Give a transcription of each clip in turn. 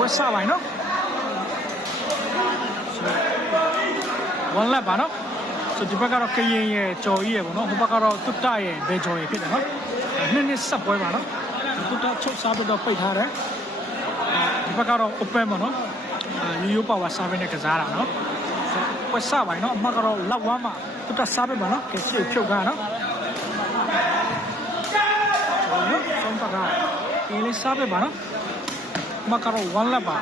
ပွဲစပါနော်ဝန်လက်ပါနော်ဆိုဒီဘက်ကတော့ကရင်ရဲ့ကြော်ကြီးရဲ့ပေါ့နော်ဟိုဘက်ကတော့တွတ်တရဲ့ဘယ်ကြော်ရဲ့ဖြစ်တယ်နော်နှစ်နှစ်ဆက်ပွဲပါနော်တွတ်တချုပ်စားပြီးတော့ပိတ်ထားတယ်ဒီဘက်ကတော့ open ပေါ့နော်ရိုးရိုးပါဝါ service နဲ့ကစားတာနော်ပွဲစပါနော်အမှတ်ကတော့လောက်ဝမ်းမှာတွတ်တ service ပါနော်ကဲချစ်ဖြုတ်ထားနော်ဆုံးပါကအေးလေး service ပါနော်အ မှတ်ကတော့1 lap ပါ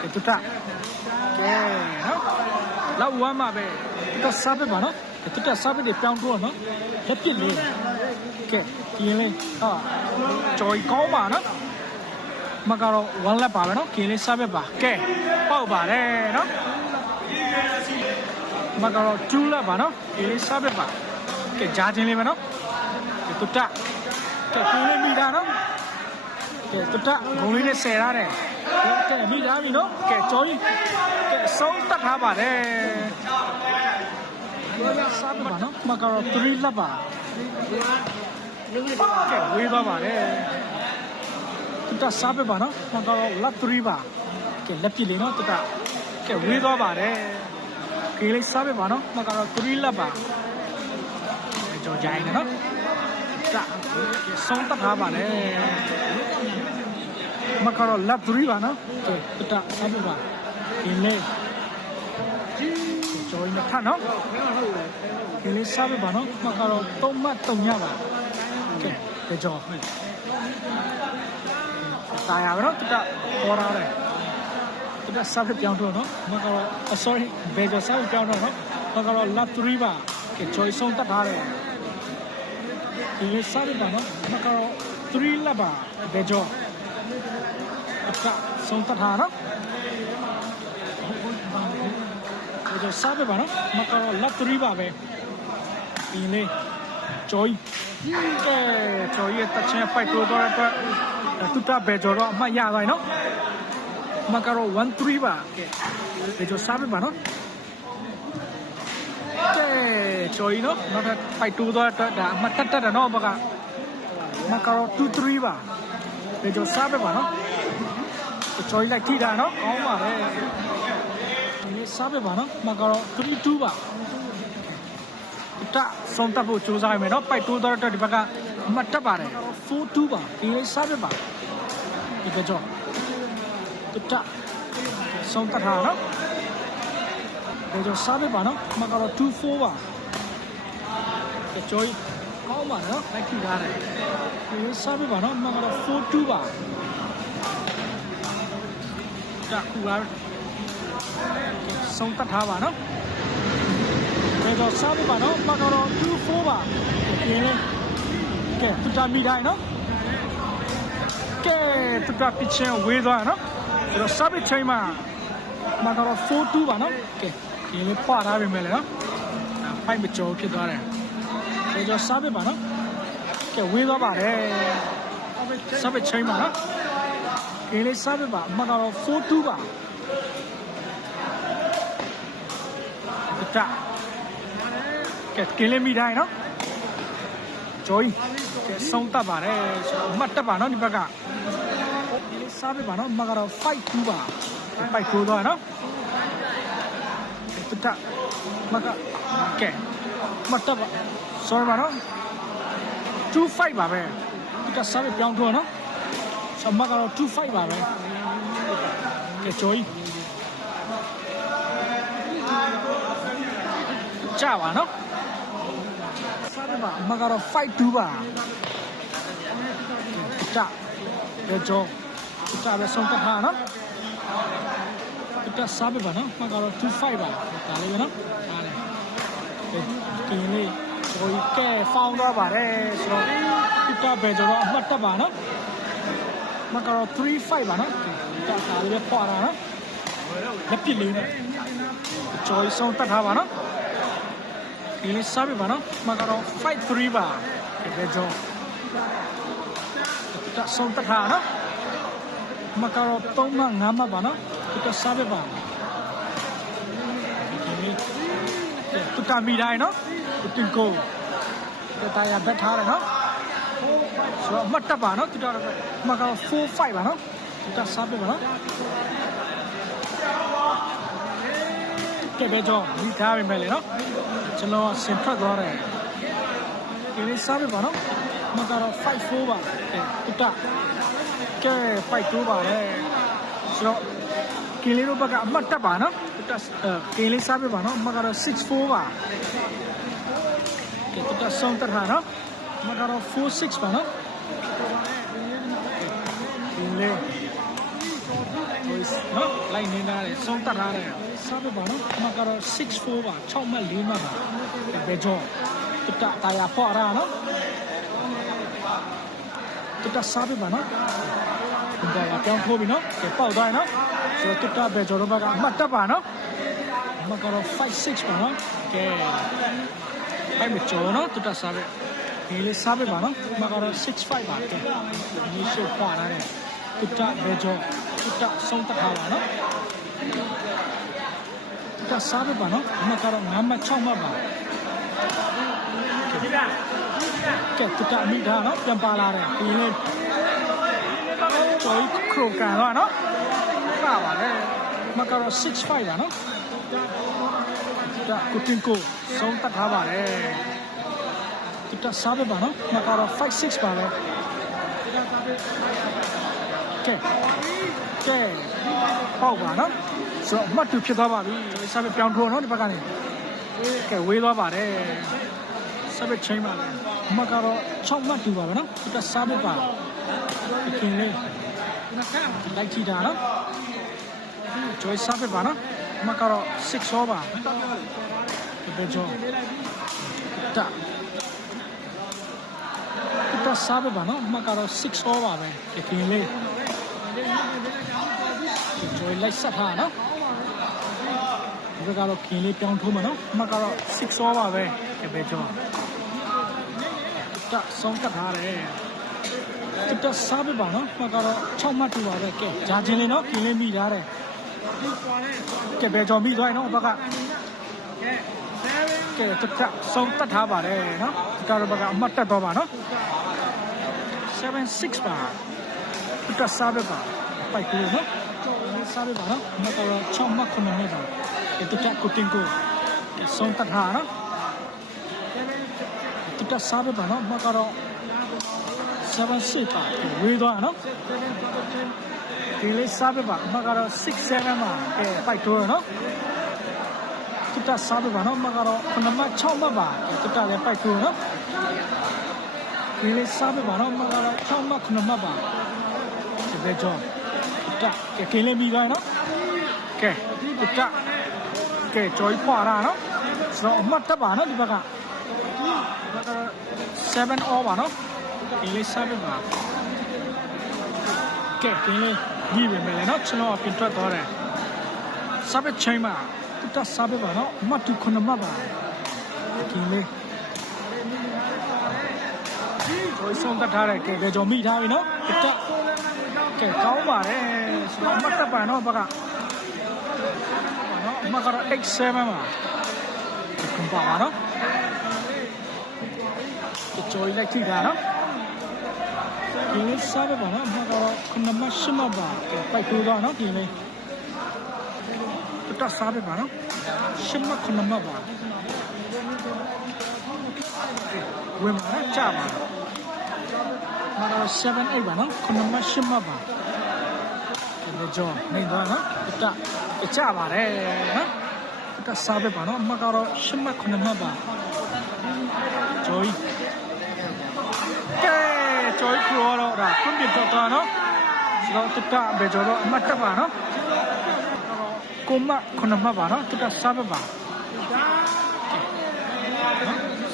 ကဲတွတ်တကဲနော်လောက်ဝမ်းမှာပဲတွတ် service ပါနော်တွတ် service တွေပြောင်းတော့နော်လက်ပစ်လေးကဲဒီလေးဟာကြော်ကောင်းပါနော်မကတော့1 lap ပါပဲနော်ကင်းလေး service ပါကဲပေါက်ပါတယ်နော်မကတော့2 lap ပါနော်ကင်းလေး service ပါကဲဂျာချင်းလေးပဲနော်ကဲတွတ်ကဲကင်းလေးမိတာနော် ကဲတွတ်ဂုံလေးနဲ့ဆယ်ရတယ်ကဲမိသားပြီနော်ကဲကြော်ကြီးကဲဆုံးတတ်ထားပါတယ်စားပါနော်မကတော့3 lap ပါကဲဝေးသွားပါတယ်တတစားပဲပါနော်မကတော့လက်3ပါကဲလက်ပြလေးနော်တတကဲဝေးသွားပါတယ်ကဲလေးစားပဲပါနော်မကတော့3လက်ပါကြော်ကြိုင်းနော် တဆုံးတတ်ထားပါလေမကတော့လက်3ပါနော်ကဲတတစားပဲပါကဲလေးကြော်ရင်ထနော်ကဲလေးစားပဲပါနော်မကတော့3မှတ်3ညပါကဲကြော်တာယာပဲနော်တူတာပေါ်လာတယ်တူတာစားပြောင်းတော့နော်မကတော့ sorry ဘယ်ကြော်စားပြောင်းတော့နော်မကတော့ lap 3ပါကဲ choice ဆုံးတက်ထားတယ် ဒီလေးစားရပါနော်မကတော့3 lap ပါဘယ်ကြော်အကဆုံးတက်ထားနော်ဘယ်ကြော်စားပါနော်မကတော့ lap 3ပါပဲဒီလေး joy ကဲ joy ရဲ့တချင်ပိုက်တိုးတော့အတွက်တူတာဘယ်ကျော်တော့အမှတ်ရသွားနော်မကတော့1 3ပါကဲဒီကျော်စားပါနော် ကဲ joy နော်နောက်ထပ်ပိုက်တိုးတော့အတွက်ဒါအမှတ်တက်တက်တယ်နော်ဘကမကတော့2 3ပါဒီကျော်စားပါနော် joy လိုက်ထိတာနော်ကောင်းပါလေဒီစားပါနော်မကတော့3 2ပါတဆုံးတက်ဖို့စူးစမ်းရမယ်နော်ပိုက်တိုးတော့ဒီဘက်ကအမှတ်တက်ပါတယ်4-2ပါဒီလေးစားပြပါဒီကကြောတတဆုံးတက်ထားနော် ဒီကြောစားပြပါနော်မကတော့2-4ပါဒီကြောကောင်းပါနော်လိုက်ထိထားတယ်ဒီလေးစားပြပါနော်မကတော့4-2ပါတကူပါဆုံးတက်ထားပါနော်ဒါတော့စားပြပါနော်မကတော့2-4ပါဒီလေးကဲတူတာမိတိုင်းနော်ကဲတူတာပစ်ချင်ဝေးသွားနော်ဒါတော့ sub ချိန်မှာမကတော့4-2ပါနော်ကဲ ဒီလိုပွားထားပြီမဲ့လေနော်ဖိုက်မကြောဖြစ်သွားတယ်ဒါကြောင့် sub ပါနော်ကဲဝေးသွားပါတယ် sub ချိန်မှာနော်ဒီလေး sub ပါမကတော့4-2ပါတာကဲကင်းလေးမိတိုင်းနော် joy ကဲဆုံးတတ်ပါတယ်ဆိုတော့အမှတ်တက်ပါနော်ဒီဘက်ကဒီလေးစားပြပါနော်မကတော့5 2ပါ5 2တော့နော် တက်တက်မကကဲမတ်တက်ပါ sorry ပါနော်2 5ပါပဲဒီကစားပြပြောင်းတော့နော်ဆိုမကတော့2 5ပါပဲကဲ joy ကြပါနော်စားတယ်ပါမကတော့ fight 2ပါကြရကြောကြပဲဆုံးတထားနော် ကြစားပဲပါနော်မကတော့2 5ပါဒါလေးပဲနော်ဒါလေးကင်းလေးဟိုကဲဖောင်းတော့ပါတယ်ဆိုတော့ကြပဲကျွန်တော်အမှတ်တက်ပါနော်မကတော့3 5ပါနော်ကြဒါလေးပဲပွားတာနော်လက်ပစ်လေးနဲ့ joy ဆုံးတက်ထားပါနော်ဒီလေးစားပြပါနော်မကတော့5 3ပါဒီကြောတဆုံးတခါနော်မကတော့3မှ5မှပါနော် ဒီကစားပြပါဒီလေးတူတာမီတိုင်းနော်တူကိုတတရဘက်ထားတယ်နော်ဆိုတော့အမှတ်တက်ပါနော်တူတာမကတော့4 5ပါနော်သူကစားပြပါနော်ကဲပဲကြောဒီကားပဲမယ်လေနော်ကျွန်တော်စင်ထွက်သွားတယ်ဒီလေးစားပြပါနော်မကတော့5-4ပါသူကကဲ5-2ပါလေဆိုတော့ ကင်းလေးတို့ဘက်ကအမှတ်တက်ပါနော်သူကကင်းလေးစားပြပါနော်မကတော့6-4ပါကဲသူကဆုံးတက်တာနော်မကတော့4-6ပါနော်ဒီလေး voice နော်လိုက်နေတာလေဆုံးတက်ထားတယ်စားပြပါနော်အမကတော့64ပါ6မှတ်4မှတ်ပါဘယ်ကြောတတတာယာပေါ်ရာနော်တတစားပြပါနော်ဒီ ကလာပြောင်းထိုးပြီနော်ကဲပေါက်သွားနော်ဆိုတော့တတဘယ်ကြောတော့ဘကအမှတ်တက်ပါနော်အမကတော့56ပါနော်ကဲအဲ့မကျော်နော်တတစားပြဒီလေးစားပြပါနော်အမကတော့65ပါကဲဒီရှိပွားလာတယ်တတဘယ်ကြောတတဆုံးတက်ထားပါနော်တတစားပြပါနော်အမကတော့9မှတ်6မှတ်ပါကဲတတအမိထားနော်ပြန်ပါလာတယ်ဒီလေး ကျော်ခရိုကန်တော့နော်ပါပါလေအမကတော့65ပါနော်တတကိုတင်ကိုဆုံးတက်ထားပါတယ်တတစားပြပါနော်အမကတော့56ပါလေကဲကဲပေါက်ပါနော်ဆိုတော့အမှတ်တူဖြစ်သွားပါပြီစားပြပြောင်းထိုးနော်ဒီဘက်ကနေကဲဝေးသွားပါတယ်စားပြချင်းပါလေအမှတ်ကတော့6မှတ်တူပါပဲနော်ဒီကစားပြပါကင်းလေး လိုက်ကြည့်တာနော် joy စားပြပါနော်အမှတ်ကတော့6ရောပါဒီဘက်ကျော်တာဒီကစားပြပါနော်အမှတ်ကတော့6ရောပါပဲကင်းလေး joy လိုက်ဆက်ထားနော်ဒီဘက်ကတော့ခင်းလေးပြောင်းထိုးမှာနော်အမှတ်ကတော့6ရောပါပဲဒီဘက်ကျော်တာဆုံးတက်ထားတယ် တစ်တစားပြပါနော်အမှတ်ကတော့6မှတ်တူပါပဲကဲဂျာချင်းလေးနော်ခင်းလေးမိထားတယ်ကဲဘယ်ကျော်မိသွားရင်နော်ဘက်ကကဲတစ်တဆုံးတက်ထားပါတယ်နော်ဒီကတော့ဘက်ကအမှတ်တက်တော့ပါနော်7-6ပါတစ်တစားပြပါပိုက်ကူနော်စားပြပါနော်အမှတ်ကတော့6မှတ်9မှတ်ပါဒီတစ်ကိုတင်ကိုဆုံးတက်ထားနော်တစ်တစားပြပါနော်အမှတ်ကတော့ 7-6ပါဝေးသွားနော်ဒီလေးစားပြပါအမှတ်ကတော့6-7ပါကဲပိုက်တိုးနော်တတစားပြပါနော်မကတော့9မှတ်6မှတ်ပါတတလည်းပိုက်တိုးနော်ဒီလေးစားပြပါနော်မကတော့6မှတ်9မှတ်ပါဒီပဲကြောတကဲကင်းလေးပြီးသွားနော်ကဲတတကဲကြိုးပွားတာနော်ဆိုတော့အမှတ်တက်ပါနော်ဒီဘက်က7 all ပါနော် ကင်းလေးစားပြပါကဲကင်းလေးပြီးပြီမယ်လေနော်ကျွန်တော်ပြင်ထွက်သွားတယ်စားပဲချိန်မှာတတစားပဲပါနော်အမတ်တူခုနမတ်ပါကင်းလေးဒီဆုံးတတ်ထားတဲ့ကဲကဲကြော်မိထားပြီနော်တတကဲကောင်းပါတယ်ဆိုတော့အမတ်တက်ပါနော်ဘကပါနော်အမကတော့87ပါကွန်ပါပါနော်ကြော်လိုက်ထိတာနော် ဒီလေးစားပဲပါနော်အမကတော့ခုနမတ်ရှမတ်ပါကဲပိုက်ထိုးတော့နော်ဒီလေးတတ်စားပြပါနော်ရှမခနမပါဝင်มาကြပါမှာတော့7 8ပါနော်ခနမရှမပါဒီကြောနေတော့နော်တတ်ကြပါတယ်နော်တတ်စားပြပါနော်မကတော့ရှမခနမပါဂျိုးကဲ ဂျိုးခရောတော့ဒါကွန်ပျူတာတော့နော်ဆိုတော့တတ်ဘယ်ကြောတော့အမှတ်တက်ပါနော်ကိုမခုနမပါနော်တူတာစားပါပါ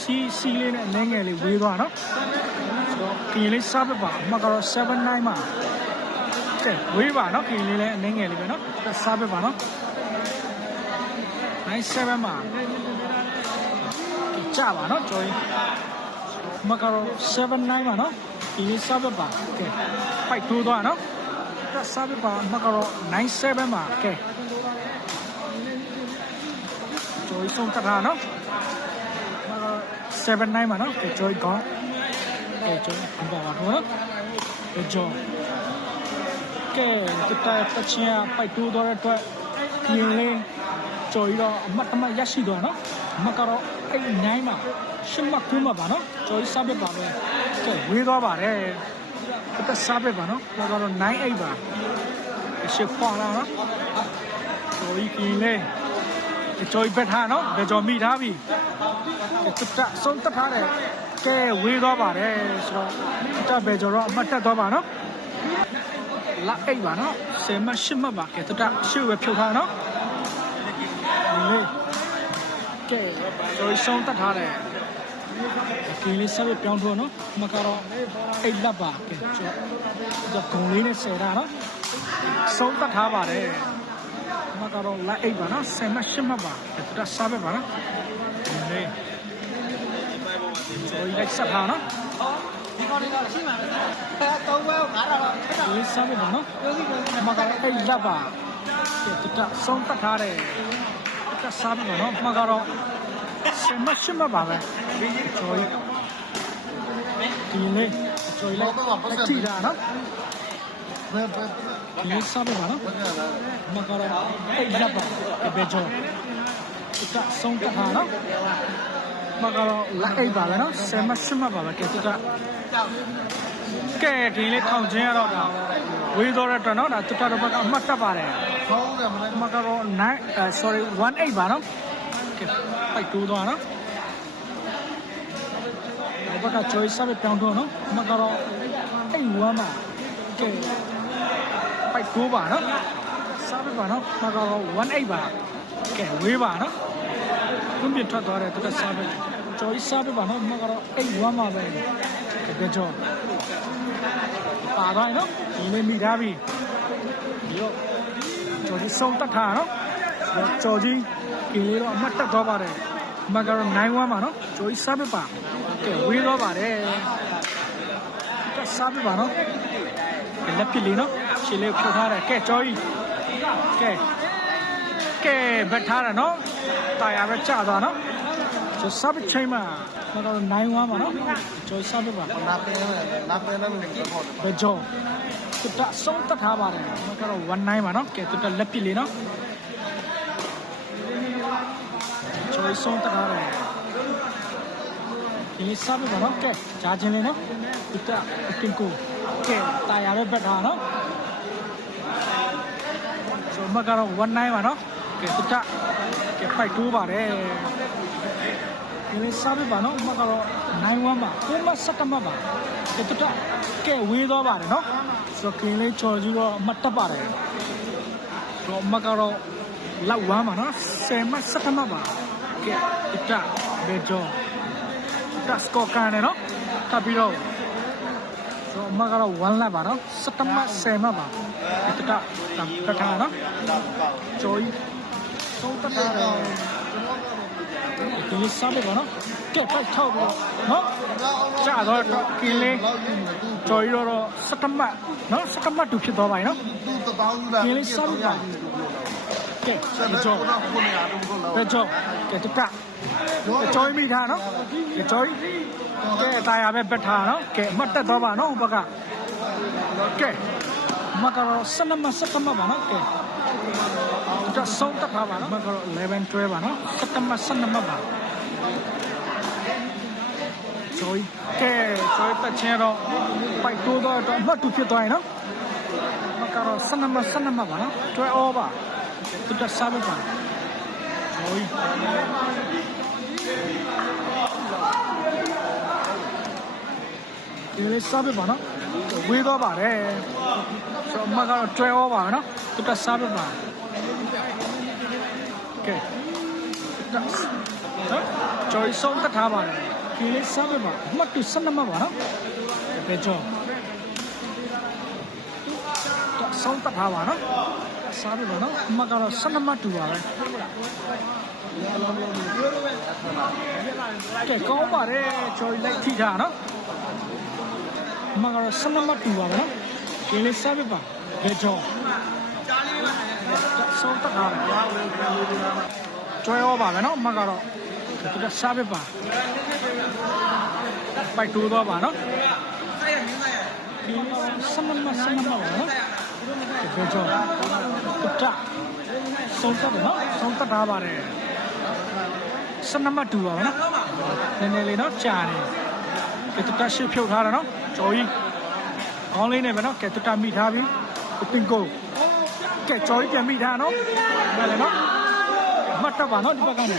စီစီလေးနဲ့လဲငယ်လေးဝေးသွားနော်ဆိုတော့ကင်လေးစားပါပါအမှကတော့79ပါကဲဝေးပါနော်ကင်လေးလည်းအနှငယ်လေးပဲနော်တူတာစားပါပါနော်97ပါကြပါနော်ကျော်ရင်အမှကတော့79ပါနော် ကင်လေးစားပါပါကဲဖိုက်ထိုးသွားနော်တူတာစားပါပါအမှကတော့97ပါကဲ joy ဆုံးတထားနော်79မှာနော် joy ကောင်းအဲ joy ဘာပါတော့နော် joy ကဲတက်တက်ပချင်းပိုက်တိုးတော့တဲ့အတွက်ပြင်းလေးကြော်ပြီးတော့အမတ်တမတ်ရရှိတော့နော်အမတ်ကတော့အဲ့နိုင်မှာရှစ်မှတ်ကူးမှာပါနော်ကြော်ပြီးစားပစ်ပါပဲကဲ ဝေးသွားပါတယ်တက်တက်စားပစ်ပါနော်ဒါကတော့နိုင်အိတ်ပါရှစ်ခွာလာနော်ကြော်ပြီးပြင်းလေးကြော်ပြီးဘက်ထားနော်ဘယ်ကြော်မိထားပြီတက်တက်ဆုံးတက်ထားတယ်ကဲဝေးသွားပါတယ်ဆိုတော့တက်ဘယ်ကြော်တော့အမတ်တက်သွားပါနော်လာအိတ်ပါနော်ဆယ်မှတ်ရှစ်မှတ်ပါကဲတတရှစ်ဝယ်ဖြုတ်ထားနော်ဒီလေးကဲကျော်ဆုံးတတ်ထားတယ် ကင်းလေးဆက်ပြီးပြောင်းထိုးနော်မကတော့အိတ်လက်ပါကဲကျော်ဒီဂုံလေးနဲ့ဆယ်တာနော်ဆုံးတတ်ထားပါတယ်မကတော့လာအိတ်ပါနော်ဆယ်မှတ်ရှစ်မှတ်ပါကဲတတစားပဲပါနော်ဒီလေးကျော်ရိုက်ဆက်ထားနော်ဒီကောင်တွေကရှိမှာပဲသုံးဘဲ9000တော့ထက်တာလေးစားပဲပါနော်ပြောစီပြောစီမကအဲ့လက်ပါကဲတတဆုံးတတ်ထားတယ်တတစားပြီနော်မကတော့ စမရှိမပါပဲဒီချော်ဒီလေးချော်လိုက်ကြည့်တာနော်ဘယ်ဘယ်ဒီလေးစားပြီနော်မကတော့အဲ့လက်ပါဘယ်ချော်တတဆုံးတတ်တာနော်မကတော့လက်အိပ်ပါပဲနော်စမရှိမပါပဲကဲတတကြောက်ကဲဒီလေးထောင်ချင်းရတော့ဒါဝေးတော့တဲ့တော့နော်ဒါတတတော့ဘကအမှတ်တက်ပါတယ်ခေါင်းတယ်မလဲမကတော့9 uh, sorry 18ပါနော်ကဲ ပိုက်တူးသွားနော်ဘက်က choice ဆက်ပြောင်းတော့နော်မကတော့အဲ့ဝမ်းပါကဲပိုက်တူးပါနော်စားပါနော်မကတော့18ပါကဲဝေးပါနော်ကွန်ပျူတာထွက်သွားတယ်တက်စားပဲ choice စားပါနော်မကတော့အဲ့ဝမ်းပါပဲကဲကြောပါသွားနော်ဒီလေးမိထားပြီဒီတော့ကျော်ကြီးဆုံးတက်ထားနော် ကျော်ကြီးကင်းလေးတော့အမှတ်တက်သွားပါတယ်မကတော့9ဝမ်းပါနော်ကျော်ကြီးစားပစ်ပါကဲဝေးသွားပါတယ်တက်စားပစ်ပါနော်ကဲလက်ပစ်လေးနော်ခြေလေးဖြုတ်ထားတယ်ကဲကျော်ကြီးကဲကဲဘက်ထားတယ်နော်တာယာပဲကျသွားနော်ကျော်စားပစ်ချိန်မှာမကတော့9ဝမ်းပါနော်ကျော်စားပစ်ပါနာပင်းနာပင်းလည်းမပြောတော့ဘယ်ကြောတူတဆုံးတတ်ထားပါတယ်မကတော့19ပါနော်ကဲတူတလက်ပစ်လေးနော် ချွေးဆုံးတတ်ထားတယ်ဒီစားပြီပါနော်ကဲဂျာချင်းလေးနော်တူတအတင်ကိုကဲတာယာပဲဘက်ထားနော်ဆိုမကတော့19ပါနော်ကဲတူတကဲဖိုက်2ပါတယ်ဒီလေးစားပြီပါနော်မကတော့9ဝမ်းပါကိုမစက်တမပါကဲတူတကဲဝေးသွားပါတယ်နော်ဆိုကင်းလေးချော်ကြီးတော့မတ်တက်ပါတယ်ဆိုမကတော့လောက်ဝမ်းပါနော်ဆယ်မစက်တမပါ ကဲတူတဘယ်ကြောတက်စကောကန်နဲ့နော်ထပ်ပြီးတော့ဆိုမကတော့1လပ်ပါနော်စက်တမ10မပါတူတတထားနော်ချော်ကြီးဆုံးတတ်တာတယ်ဒီလေးစားလိုက်ပါနော်ကဲဖိုက်ထောက်ပြီးတော့နော်ကြာတော့ကင်းလေးလောက်ယူမယ်သူကြော်ရတော့စကမတ်နော်စကမတ်တူဖြစ်သွားပါ යි နော်သူတပေါင်းယူလာကဲလေးစားလိုက်ပါ ကဲတချောတချောကဲတကတချောမိထားနော်တချောကဲအသားရပဲပက်ထားနော်ကဲအမှတ်တက်တော့ပါနော်ဥပကကဲမကတော့စနမစကမပါနော်ကဲကြဆုံးတက်ပါပါနော်မကတော့11 12ပါနော်စကမစနမပါချောကဲချောတက်ချင်းတော့ပိုက်တိုးတော့အမှတ်တူဖြစ်သွားရင်နော်မကတော့စနမစနမပါနော်12 over Tuttasamo qua. Noi. ။ဒီလေးစားပြပါနော်။ဝေးတော့ပါတယ်။ဆိုတော့အမကတော့တွဲရောပါနော်။သူတက်စားပြပါ။ Okay ။နော်။ Joy song တက်ထားပါလား။ဒီလေးစားပြပါ။အမှတ်တူ12မှတ်ပါနော်။ဒါပဲကြော။တက် song တက်ထားပါနော်။ စားပဲပါနော်အမှတ်ကတော့12မှတ်တူပါပဲကဲကောင်းပါတယ်ချော်လိုက်ထိထားနော်အမှတ်ကတော့12မှတ်တူပါပဲနော်ဒီလေးစားပဲပါဘယ်ကြောဆောင်းတတ်ထားတယ်ကျွဲရောပါပဲနော်အမှတ်ကတော့ဒီကစားပဲပါပိုက်တိုးသွားပါနော်ဒီစမမစမမပါနော် ဘယ်ကျော်တုတ္တဆုံးသက်တယ်နော်ဆုံးသက်ထားပါတယ်စနမတူပါပဲနော်နည်းနည်းလေးနော်ကြာတယ်ကဲတုတ္တရှေ့ဖြုတ်ထားတယ်နော်ကျော်ကြီးကောင်းလေးနဲ့ပဲနော်ကဲတုတ္တမိထားပြီကိုတင်ကိုကဲကျော်ကြီးပြန်မိထားနော်ဒါလည်းနော်မှတ်တော့ပါနော်ဒီဘက်ကနေ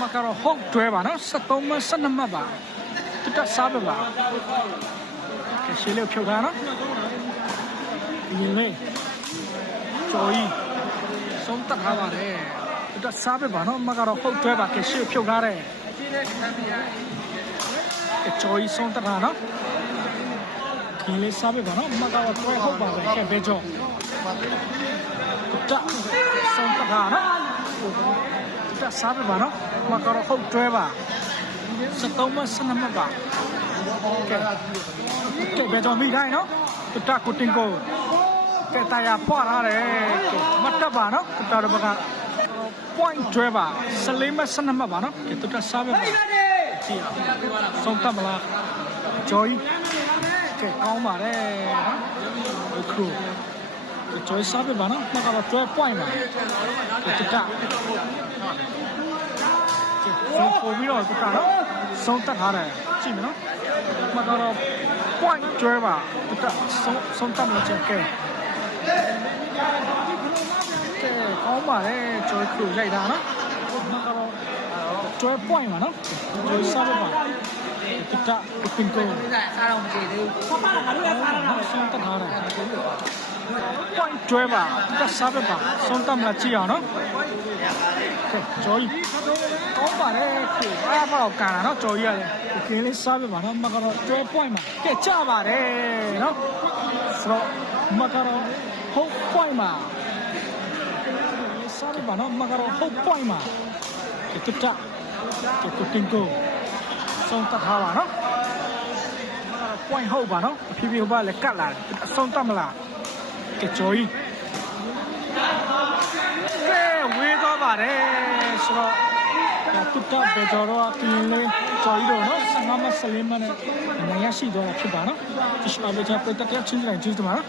မကတော့ဟုတ်တွဲပါနော်73မှ12မှတ်ပါတုတ္တစားပဲပါကဲရှေ့လေးဖြုတ်ထားနော် ရင်လေးကျော်ကြီးဆုံးတက်ထားပါတယ်ဒီတော့စားပဲပါနော်မကတော့ပုတ်တွဲပါကဲရှေ့ဖြုတ်ထားတယ်ကဲကျော်ကြီးဆုံးတက်တာနော်ရင်လေးစားပဲပါနော်မကတော့တွဲဟုတ်ပါပဲကဲဘဲကျော်တက်ဆုံးတက်တာနော်တက်စားပဲပါနော်မကတော့ဟုတ်တွဲပါ73မ12မပါကဲကဲဘဲကျော်မိတိုင်းနော်တက်ကိုတင်ကို ကဲတရားဖွာထားတယ်မတ်တပ်ပါနော်တော်တော်ဘက point ကျွဲပါ14မှ12မှတ်ပါနော်ကဲတော်တော်စားပဲပါကြည့်အောင်ဆုံးတက်မလားဂျော်ကြီးကဲကောင်းပါတယ်နော်ဒီခရူကဲဂျော်စားပဲပါနော်မကတော့ကျွဲ point ပါကဲတော်တော်ကဲဆုံးပေါ်ပြီးတော့တော်တော်နော်ဆုံးတက်ထားတယ်ကြည့်မနော်မကတော့ point ကျွဲပါတော်တော်ဆုံးဆုံးတက်မလားကဲကဲ ကောင်းပါလေကျော်ခူရိုက်တာနော်မကတော့ကျွဲ point ပါနော်ကျွဲစားပါတိတာပင်ကိုဒီကစားတော့မကြည့်သေးဘူးဆန်းတက်ထားတယ် point ကျွဲပါတိတာစားပါဆုံးတမလားကြည့်အောင်နော်ကဲကျော်ကြီးကောင်းပါလေခူအားပေါ့ကန်တာနော်ကျော်ကြီးရတယ်ဒီကင်းလေးစားပါနော်မကတော့ကျွဲ point ပါကဲကြပါတယ်နော်ဆိုတော့ မကတော့ဟုတ် point ပါ sabe ba no magaro ho point ma ke tutta ke kutin ko song ta tha ba no magaro point ho ba no အဖြည်းဖြည်းဟိုဘလည်းကတ်လာတယ်အဆုံးတတ်မလားကဲကြော်ကြီးကဲဝေးသွားပါတယ်ဆိုတော့ဒါတ utta ဘေကြော်တော့ကင်းလေးကြော်ကြီးတော့နော်15မစလင်းမနဲ့နိုင်ရရှိတော့ဖြစ်ပါနော်ဒီရှော့ဘေချာပိတ်တက်ချင်းချင်းချင်းချင်းပါနော်